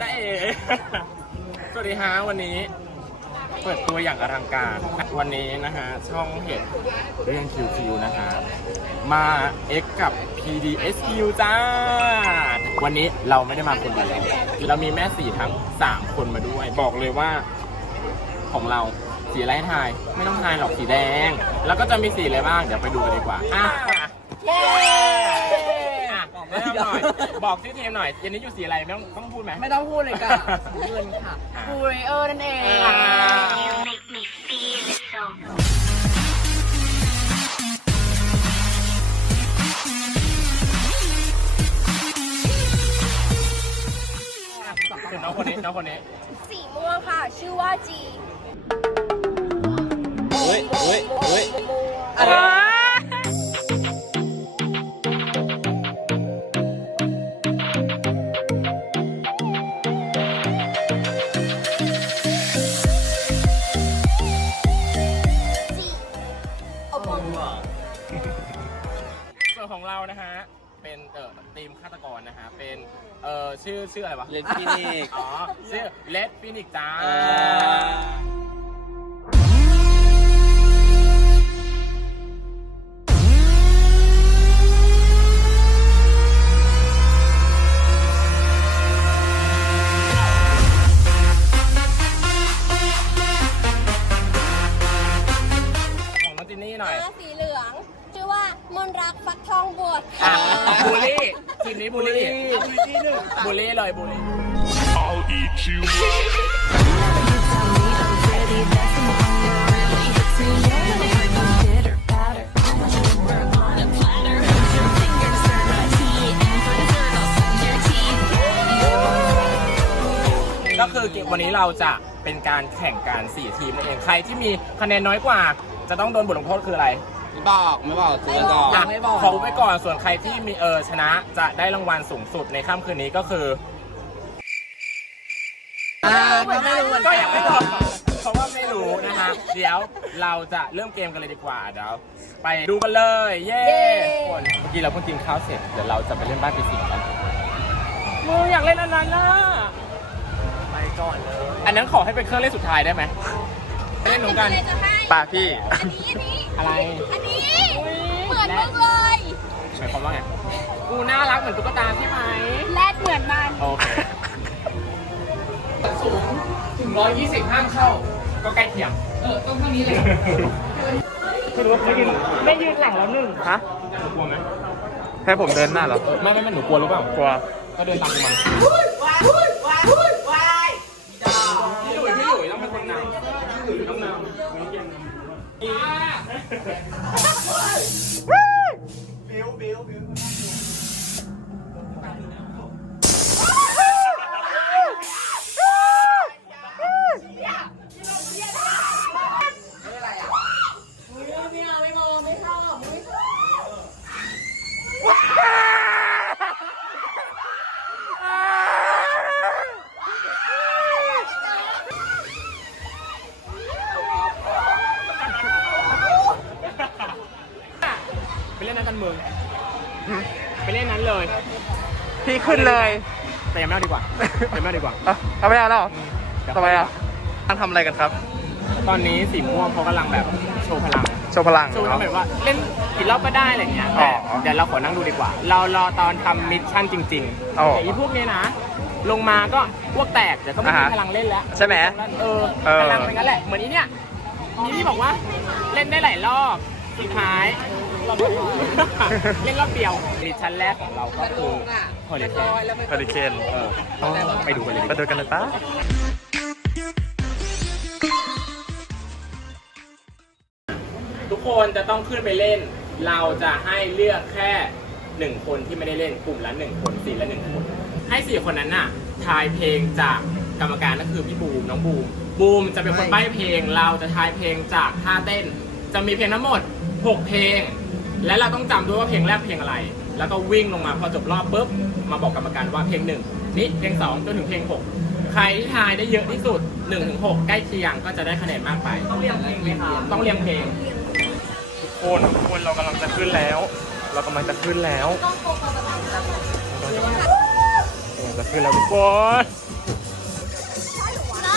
จ้าเอ๋สวัสดีฮะวันนี้ เปิดตัวอย่างอลังการ วันนี้นะฮะ ช่องเห็ดเรื่องคิวคิวนะฮะ มาเอ็กกับ PDSQ จ้า วันนี้เราไม่ได้มาคนเดียวเรามีแม่สี่ทั้ง 3 คนมาด้วย บอกเลยว่าของเราสีอะไรให้ทาย ไม่ต้องทายหรอกสีแดง แล้วก็จะมีสีอะไรบ้าง เดี๋ยวไปดูกันดีกว่าอะเย้อะแนะนำ หน่อย บอกชื่อทีมหน่อยเย็นนี้อยู่สีอะไรไม่ต้องต้องพูดไหม ไม่ต้องพูดเลยค่ะเงินค่ะบูเรเออร์นั่นเอง อ่า You make me feel it so ถึงน้องคนนี้น้องคนนี้สีม่วงค่ะ ชื่อว่าจีเฮ้ยเฮ้ยเฮ้ย อะไร นของเรานะฮะ เป็นเอ่อทีมฆาตกรนะฮะ เป็นเอ่อชื่อชื่ออะไรวะ เลนฟินิก อ๋อชื่อเลดฟินิกจ้า ทีมนี้บูลลี่บูลลี่เลยบูลลี่ I'll eat you up. ก็คือเกมวันนี้เราจะเป็นการแข่งกัน4ทีมนั่นเอง ใครที่มีคะแนนน้อยกว่า จะต้องโดนบทลงโทษคืออะไร ไม่บอกไม่บอกซื้อก่อนอะขอไปก่อนส่วนใครที่มีเออชนะจะได้รางวัลสูงสุดในค่ำคืนนี้ก็คืออ่าก็ไม่รู้เหมือนก็กันยังไม่บอกเพราะว่าไม่รู้นะฮะเดี๋ยวเราจะเริ่มเกมกันเลยดีกว่าเดี๋ยวไปดูกันเลย เย้คนเมื่อกี้เราเพิ่งกินข้าวเสร็จเดี๋ยวเราจะไปเล่นบ้านปีสิงกันมึงอยากเล่นอันนั้นนะไปก่อนเลย อันนั้นขอให้เป็นเครื่องเล่นสุดท้ายได้ไหมไปเล่นหนูกันอะไรจะให้ป่าพี่อันนี้อันนี้ อะไร อันนี้เหมือนมึงเลย หมายความว่าไง กูน่ารักเหมือนตุ๊กตาใช่ไหมแรดเหมือนมันโอเค สูงถึง 120 ห้ามเข้า ก็ใกล้เคียง เออ ต้องเท่านี้เลยไม่รู้ว่าไม่ยืนไม่ยืนหลังแล้วหนึ่งฮะหนูกลัวไหมให้ผมเดินหน้าเหรอ ไม่ไม่ไม่หนูกลัวหรือเปล่า กลัว ก็เดินตามกูมาพี่หลุยพี่หลุยต้องเป็นคนนำพี่หลุยต้องนำ ไม่เกี่ยง นนั้นเลย พี่ขึ้นเลยแต่ยังไม่เอาดีกว่าแต่ไม่เอาดีกว่าเอ้าเอาไม่เอาแล้วเหรอเดี๋ยวทำไมอะตั้งทำอะไรกันครับ ตอนนี้สีม่วงเขากำลังแบบโชว์พลัง โชว์พลังโชว์เนาะ แบบว่าเล่นกี่รอบก็ได้อะไรอย่างเงี้ยอ๋แต่อเดี๋ยวเราขอนั่งดูดีกว่า เรารอตอนทำมิชชั่นจริงๆอ๋อแต่อีพวกเนี้ยนะ ลงมาก็พวกแตกเดี๋ยวก็ไม่มีอ่าฮะพลังเล่นแล้วใช่ไหมเออเออ พลังเป็นงั้นแหละเหมือนอีเนี่ยมีที่บอกว่าเล่นได้หลายรอบสุดท้าย เล่นรอบเดียวมิชชั่นแรกของเราก็คือโฮลิเทนเฮอริเคนเออไปดูกันเลยดีกไปว่าดูกันเลยป้าทุกคนจะต้องขึ้นไปเล่น เราจะให้เลือกแค่หนึ่งคนที่ไม่ได้เล่นกลุ่มละหนึ่งคนสี่ละหนึ่งคน ให้สี่คนนั้นน่ะทายเพลงจากกรรมการก็คือพี่บูมน้องบูมบูมจะเป็นคนใบ้เพลง เราจะทายเพลงจากท่าเต้น จะมีเพลงทั้งหมด 6 เพลง และเราต้องจำด้วยว่าเพลงแรกเพลงอะไร แล้วก็วิ่งลงมาพอจบรอบปุ๊บมาบอกกรรมการว่าเพลงหนึ่งนี่เพลงสองจนถึงเพลงหกใครที่ทายได้เยอะที่สุด1นถึงหใกล้เคียงก็จะได้คะแนนมากไป ต้องเรียงเพลงไหมคะต้องเรียงเพลงทุกคนทุกคนเรากำลังจะขึ้นแล้ว เรากำลังจะขึ้นแล้วจะขึ้นแล้วทุกคน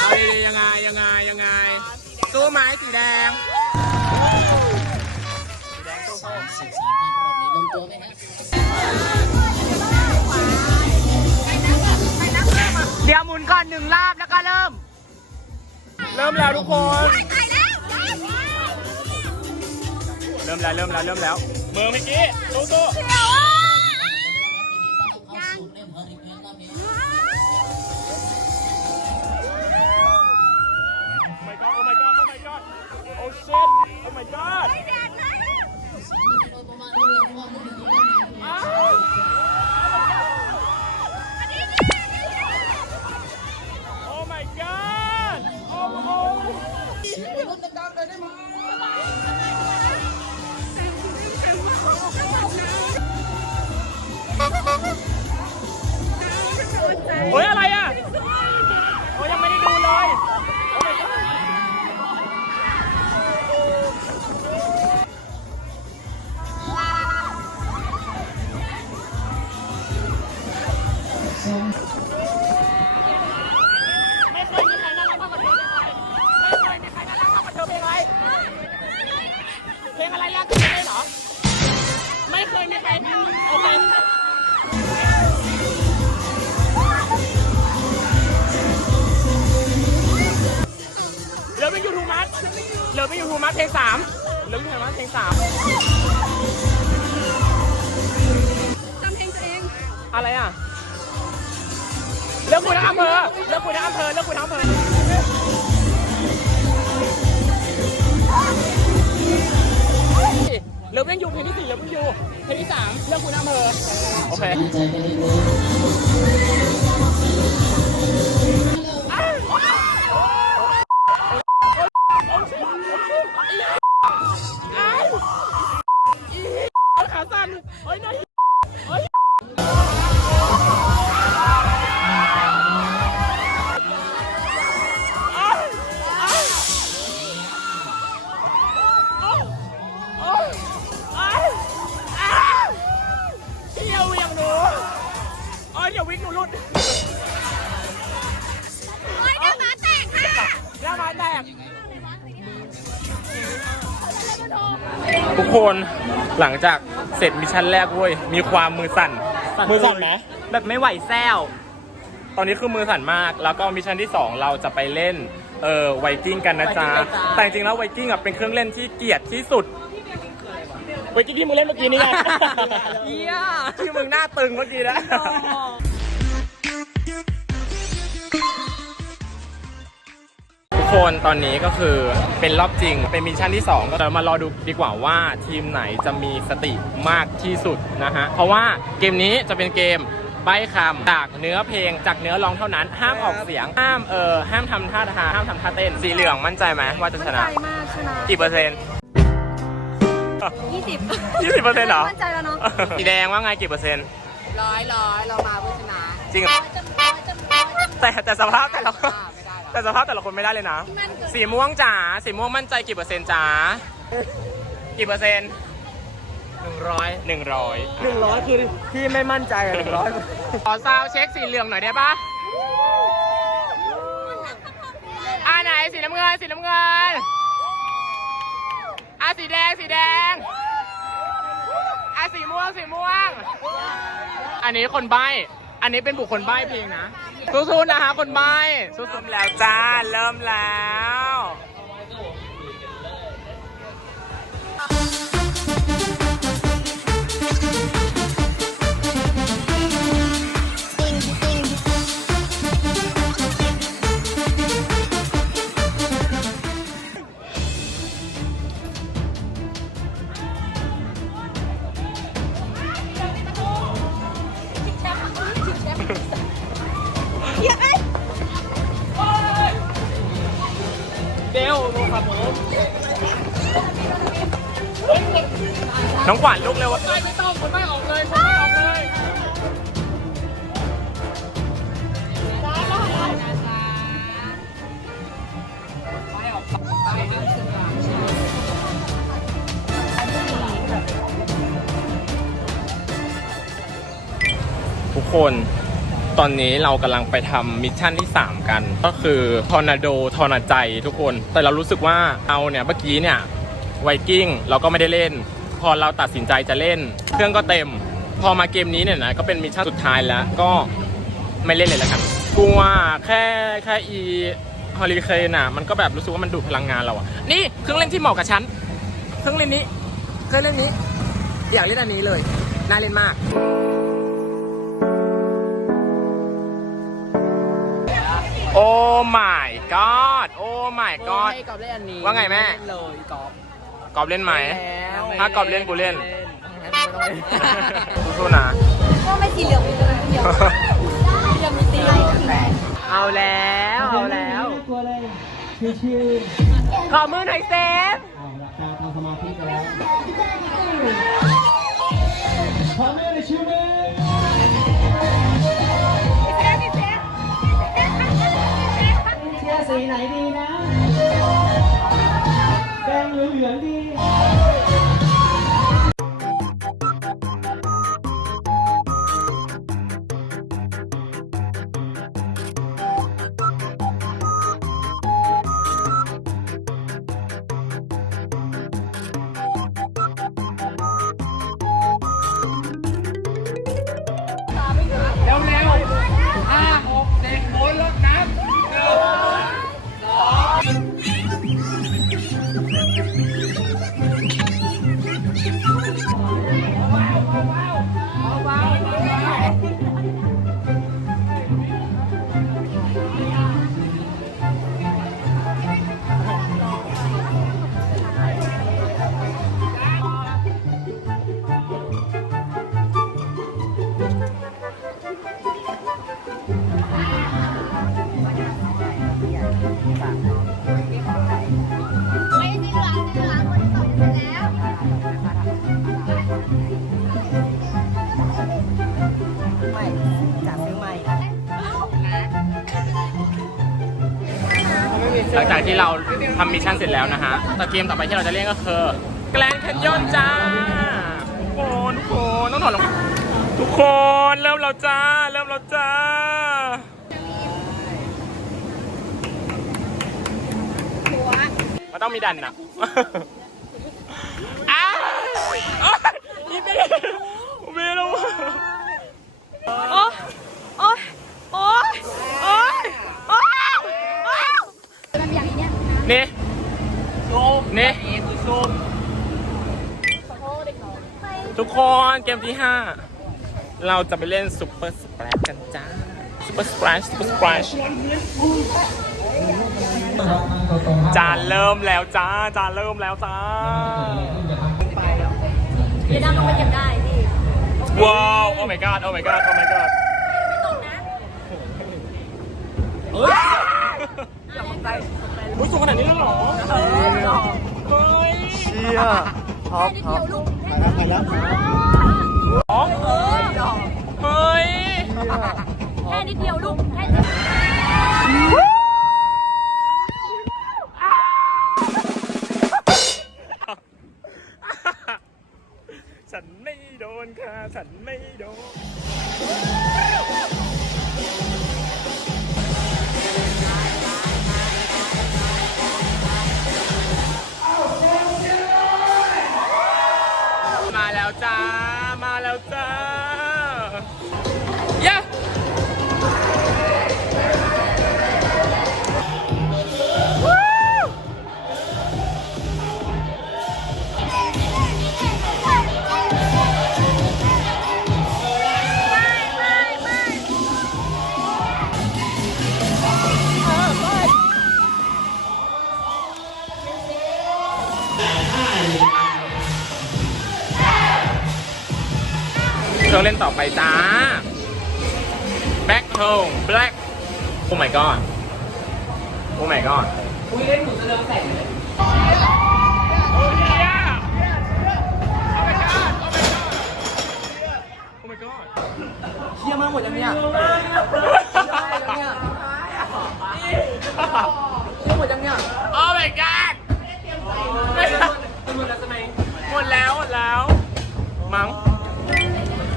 เฮ้ยยังไงยังไงยังไงสู้ไหมสีแดง เดี๋ยวหมุนก่อนหนึ่งรอบแล้วก็เริ่ม เริ่มแล้วทุกคนตายแล้วเริ่มแล้วเริ่มแล้วเริ่มแล้วมือเมื่อกี้สู้สู้ ไเพลงที่สามเลือกคุณอำเภอโอเค ววิกหนูหลุดโอ้ยหน้าม้าแตกค่ะหน้ามาแตก ทุกคนหลังจากเสร็จมิชชั่นแรกเว้ย มีความมือสั่น มือสั่นไหม แบบไม่ไหวแซวตอนนี้คือมือสั่นมาก แล้วก็มิชชั่นที่ 2 เราจะไปเล่น เออไวกิ้งกันนะจ๊ะแต่จริงๆแล้วไวกิ้งอะเป็นเครื่องเล่นที่เกลียดที่สุด ไวกิ้งที่มึงเล่นเมื่อกี้นี่ไง เยี่ยที่มึงหน้าตึงเมื่อกี้นะ คนตอนนี้ก็คือเป็นรอบจริง เป็นมิชชั่นที่ 2 ก็เดี๋ยวมารอดูดีกว่าว่าทีมไหนจะมีสติมากที่สุดนะฮะ เพราะว่าเกมนี้จะเป็นเกมใบ้คำจากเนื้อเพลงจากเนื้อร้องเท่านั้น ห้ามออกเสียง ห้ามเออห้ามทำท่าทางห้ามทำท่าเต้นสีเหลืองมั่นใจไหมว่าจะชนะใจมากชนะกี่เปอร์เซ็นต์ยี่สิบยี่สิบเปอร์เซ็นต์เหรอ มั่นใจแล้วเนาะสีแดงว่าไงกี่เปอร์เซ็นต์ร้อยร้อยเรามาเพื่อชนะจริงเหรอจำร้อยจำร้อยจำแต่แต่สภาพแต่ละ คนอ่าไม่ได้หรอกแต่สภาพแต่ละคนไม่ได้เลยนะมันเกิดสีม่วงจ๋าสีม่วงมั่นใจกี่เปอร์เซ็นต์จ๋ากี่เปอร์เซ็นต์หนึ่งร้อยหนึ่งร้อยหนึ่งร้อยคือพี่ไม่มั่นใจอะหนึ่งร้อยขอซาวด์เช็คสีเหลืองหน่อยได้ปะอ่าไหนสีน้ำเงินสีน้ำเงินอ่าสีแดงสีแดงอ่าสีม่วงสีม่วง อันนี้คนใบ้ อันนี้เป็นบุคคลใบ้เพลงนะ สู้ๆนะฮะคนใบ้สู้ๆแล้วจ้า เริ่มแล้ว น้องขวัญลุกเร็วไม่ไม่ต้องคนไม่ออกเลยคนไม่ออกเลยทุกคนตอนนี้เรากำลังไปทำมิชชั่นที่ 3 กัน ก็คือทอร์นาโดทอร์นาใจทุกคน แต่เรารู้สึกว่าเราเนี่ยเมื่อกี้เนี่ยไวกิ้งเราก็ไม่ได้เล่น พอเราตัดสินใจจะเล่น เครื่องก็เต็ม พอมาเกมนี้เนี่ยนะก็เป็นมิชชั่นสุดท้ายแล้วก็ไม่เล่นเลยแล้วกันกลัวแค่แค่อีฮอริเคนอะมันก็แบบรู้สึกว่ามันดูดพลังงานเราอะนี่เครื่องเล่นที่เหมาะกับฉันเครื่องเล่นนี้เครื่องเล่นนี้ อยากเล่นอันนี้เลยน่าเล่นมากโอ้ my god โอ้ my god ให้กอบเล่นอันนี้ว่าไงแม่ เล่นเลยกอบกอบเล่นไหมแล้ว ถ้ากอบเล่นกูเล่นไม่ต้องเล่นสู้ๆนะก็ไม่สีเหลืองมีตัวเดียวสีเหลืองมีสีเหลืองเอาแล้วเอาแล้วขอมือหน่อยเซฟเชียร์สีไหนดีนะ แดงหรือเหลืองดี ที่เราทำมิชชั่นเสร็จแล้วนะฮะแต่เกมต่อไปที่เราจะเล่นก็คือแกลนแคนยอนจ้าทุกคนทุกคนต้องถอดรองทุกคนเริ่มแล้วจ้า เริ่มแล้วจ้ามันต้องมีดันนะอ้าวอีเมลเมลแล้ว โอ๊ยโอ๊ยโอ๊ยโอ๊ยโอ๊ย นี่ นี่ ทุกคนเกมที่ 5 เราจะไปเล่นซุปเปอร์สเปรชกันจ้าซุปเปอร์สเปรชซุปเปอร์สเปรชจานเริ่มแล้วจ้า จานเริ่มแล้วจ้าเดี๋ยวดำลงไปเก็บได้พี่ว้าว โอ้ my god โอ้ my god โอ้ my god ไม่ตกนะเฮ้ยอุ๊ยสูงขนาดนี้เลยเหรอเฮ้ย เชี่ยท็อปท็อปอ๋อเฮ้ยแค่นิดเดียวลูก รื่องเล่นต่อไปจ้า Back home black Oh my god Oh my god อุ้ยเล่นหนูจะเรืองแสงเลยโอ้ยโอ้ my god Oh my god เชี่ยมากหมดยังเนี่ยเชี่ยหมดยังเนี่ย โอ้ my god หมดแล้วใช่ไหมหมดแล้วหมดแล้ว มั้ง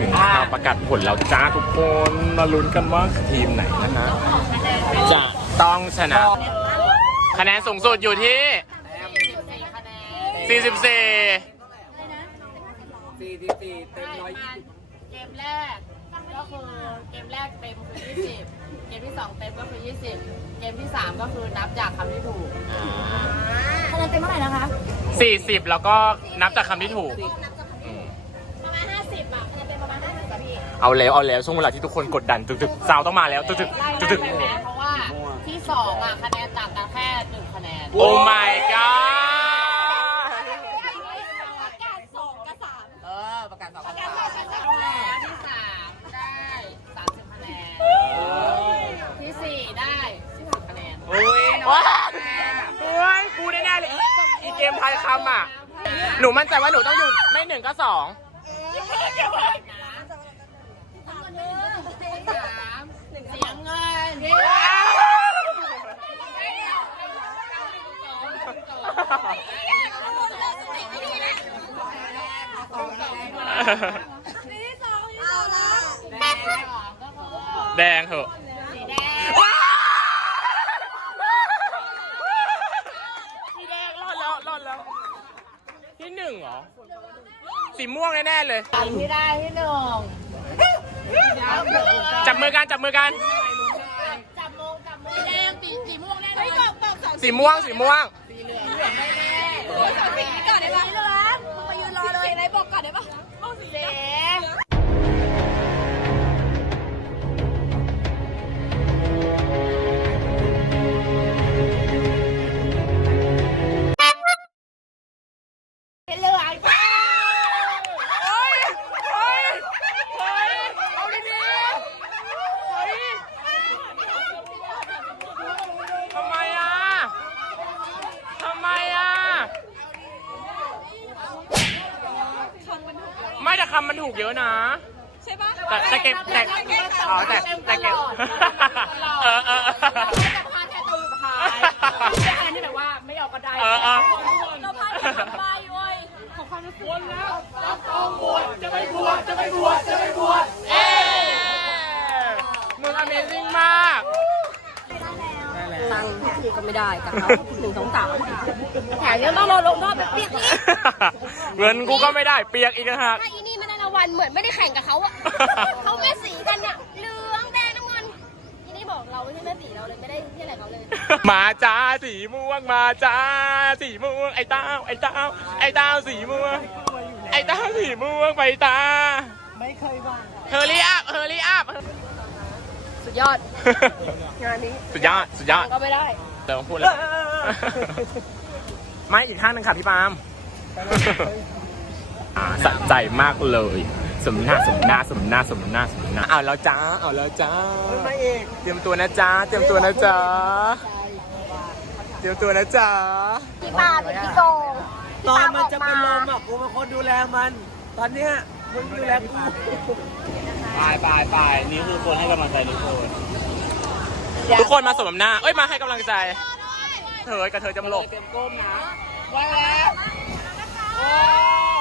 ถึงข่าวประกาศผลแล้วจ้าทุกคนมาลุ้นกันว่าทีมไหนนะฮะจะต้องชนะคะแนนสูงสุดอยู่ที่ 44 44เต็มร้อยเกมแรกก็คือเกมแรกเต็มคือ 20 เกมที่ 2 เต็มก็คือ 20 เกมที่ 3 ก็คือนับจากคำที่ถูก คะแนนเต็มเท่าไหร่นะคะ 40 แล้วก็นับจากคำที่ถูก เอาแล้วเอาแล้วช่วงเวลาที่ทุกคนกดดันตึกๆซาวต้องมาแล้วตึกๆไล่ตึกไปแม้เพราะว่าที่2อะคะแนนต่างกันแค่1คะแนนๆโอ้ my god ประกาศสองกับสามเออ ประกาศสองประกาศสองที่3ได้30คะแนน ที่4ได้40คะแนนโอ้ยว้าโอ้ยกูแน่ๆเลยอีเกมทายคำอะ หนูมั่นใจว่าหนูต้องอยู่ไม่หนึ่งก็สอง เสียงเงิน เอาละแดงเถอะสีแดงสีแดงรอดแล้วรอดแล้ว ที่หนึ่งเหรอ สีม่วงแน่ๆเลยสีที่ได้ที่หนึ่งจับมือกันจับมือกัน จับมงจับมงแดงสีสีม่วงแน่เลยสีม่วงสีม่วง สีเหลืองไม่แน่สีนี้ก่อนได้ปะเหลืองม กเยอะนะ ใช่ปะแต่แต่เก็บแต่อ๋อแต่แต่เก็บเออเออเออจะพาแค่ตัวสุดท้ายไม่อันนี้แบบว่าไม่ออกก็ได้เออเออเราพาไปทำใบเว้ยเอ๊มึง Amazing มากตังค์คือก็ไม่ได้กับเขาหนึ่งสองสามแถมยังต้องรอลงรอบแบบเปียกอีกเงินกูก็ไม่ได้เปียกอีกนะฮะ ถ้าอีนี่ไม่ได้รางวัลเหมือนไม่ได้แข่งกับเขาอะเขาแม่สีกันเนี่ยเหลืองแดงน้ำเงินอีนี่บอกเราไม่ใช่แม่สีเราเลยไม่ได้ที่ไหนเขาเลย มาจ้าสีม่วงมาจ้าสีม่วงไอ้เต้าไอ้เต้าไอ้เต้าสีม่วง ไอ้เต้าสีม่วงไปตาไม่เคยว่าเฮอรี่อัพเฮอรี่อัพสุดยอด งานนี้สุดยอดสุดยอดก็ไม่ได้เดี๋ยวพูดเลยไม่อีกข้างหนึงค่ะพี่ปาล์มอ่า สะใจมากเลย สมหน้าสมหน้าสมหน้าสมหน้าสมหน้าเอาแล้วจ้าเอาแล้วจ้าไม่เอกเตรียมตัวนะจ๊ะเตรียมตัวนะจ๊ะเตรียมตัวนะจ๊ะพี่ปาเป็นพี่โกงตอนมันจะเป็นลมอะกูเป็นคนดูแลมัน ตอนเนี้ยมึงดูแลกูไปไปไปนี่คือคนให้กำลังใจทุกคนทุกคนมาสมน้ำหน้าเอ้ยมาให้กำลังใจเธอกระเธอจำหลกเต็มก้มนะไว้แล้วโอ้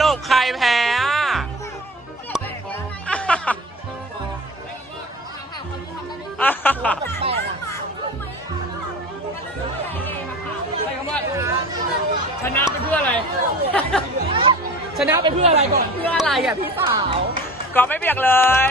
รุปใครแพ้อะชนะไปเพื่ออะไร ชนะไปเพื่ออะไรก่อน เพื่ออะไรอะพี่สาว ก็ไม่เปียกเลย